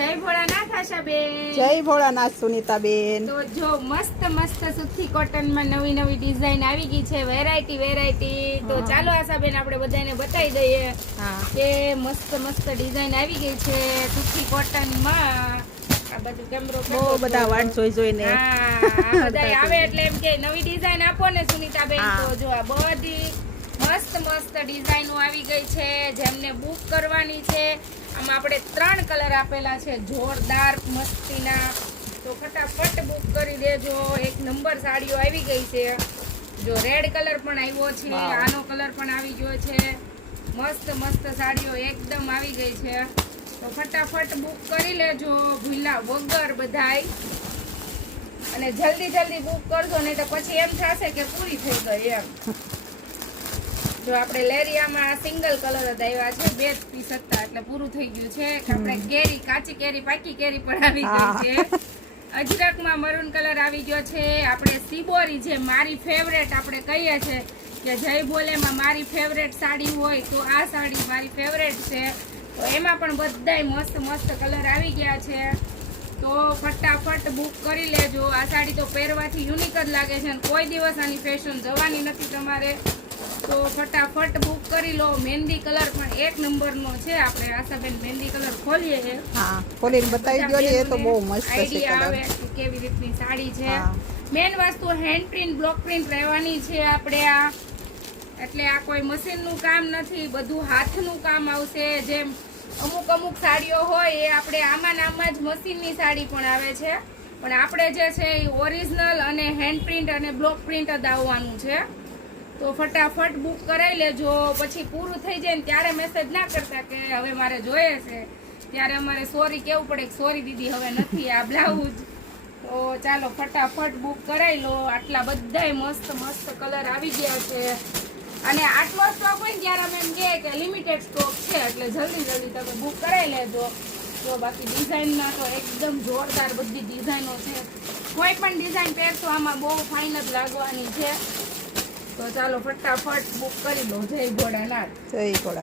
જય ભોળાનાથ આશાબેન. જય ભોળાનાથ સુનીતાબેન. તો જો મસ્ત મસ્ત સુતી કોટનમાં નવી નવી ડિઝાઇન આવી ગઈ છે, વેરાયટી. તો ચાલો આશાબેન આપણે બધાને બતાવી દઈએ કે મસ્ત મસ્ત ડિઝાઇન આવી ગઈ છે સુતી કોટનમાં. આ બધું કેમેરો બહુ બધા વાટ જોઈને હા બધા આવે એટલે એમ કે નવી ડિઝાઇન આપો ને સુનીતાબેન. તો જો આ બધી મસ્ત મસ્ત ડિઝાઇનો આવી ગઈ છે, જેમને બુક કરવાની છે. આમાં આપણે 3 કલર આપેલા છે, જોરદાર મસ્તીના. તો ફટાફટ બુક કરી દેજો. 1 નંબર સાડીઓ આવી ગઈ છે. જો રેડ કલર પણ આવ્યો છે, આનો કલર પણ આવી ગયો છે. મસ્ત મસ્ત સાડીઓ એકદમ આવી ગઈ છે. તો ફટાફટ બુક કરી લેજો ભૂલા વગર બધાય. અને જલ્દી બુક કરજો નહીં તો પછી એમ થશે કે પૂરી થઈ ગઈ એમ. જો આપણે લેરિયામાં સિંગલ કલર જ આવ્યા છે, 2 જ પીસ હતા એટલે પૂરું થઈ ગયું છે. આપણે કેરી, કાચી કેરી, પાકી કેરી પણ આવી ગઈ છે. અજરકમાં મરૂન કલર આવી ગયો છે. આપણે સિબોરી, જે મારી ફેવરેટ આપણે કહીએ છે કે જય બોલેમાં મારી ફેવરેટ સાડી હોય તો આ સાડી મારી ફેવરેટ છે. તો એમાં પણ બધાય મસ્ત મસ્ત કલર આવી ગયા છે. તો ફટાફટ બુક કરી લેજો. આ સાડી તો પહેરવાથી યુનિક જ લાગે છે અને કોઈ દિવસ આની ફેશન જવાની નથી તમારે. તો ફટાફટ બુક કરી લો. મહેંદી કલર પણ 1 નંબરનો છે. આપણે આશાબેન મહેંદી કલર ખોલીએ છે. હા, ખોલીને બતાવી દો ને. એ તો બહુ મસ્ત છે. આઈડિયા આવે કે કેવી રીતની સાડી છે. મેન વસ્તુ હેન્ડ પ્રિન્ટ, બ્લોક પ્રિન્ટ રહેવાની છે આપણે આ. એટલે આ કોઈ મશીનનું કામ નથી, બધું હાથનું કામ આવશે. જેમ અમુક સાડીઓ હોય એ આપણે આમાં જ મશીનની સાડી પણ આવે છે, પણ આપણે જે છે એ ઓરિજિનલ અને હેન્ડ પ્રિન્ટ અને બ્લોક પ્રિન્ટ જ આવવાનું છે. તો ફટાફટ બુક કરાવી લેજો. પછી પૂરું થઈ જાય ને ત્યારે મેસેજ ના કરતા કે હવે મારે જોઈએ છે, ત્યારે અમારે સોરી કેવું પડે કે સોરી દીદી હવે નથી આ બ્લાઉઝ. તો ચાલો ફટાફટ બુક કરાવી લો. આટલા બધાય મસ્ત મસ્ત કલર આવી ગયા છે. અને આટલો સ્ટોક હોય ને ત્યારે અમે એમ કહે કે લિમિટેડ સ્ટોક છે, એટલે જલ્દી તમે બુક કરાવી લેજો. તો બાકી ડિઝાઇનમાં તો એકદમ જોરદાર બધી ડિઝાઇનો છે. કોઈ પણ ડિઝાઇન પહેરશો આમાં બહુ ફાઇન જ લાગવાની છે. તો ચાલો ફટાફટ બુક કરી લો. જય ભોળાનાથ. જય ભોળા.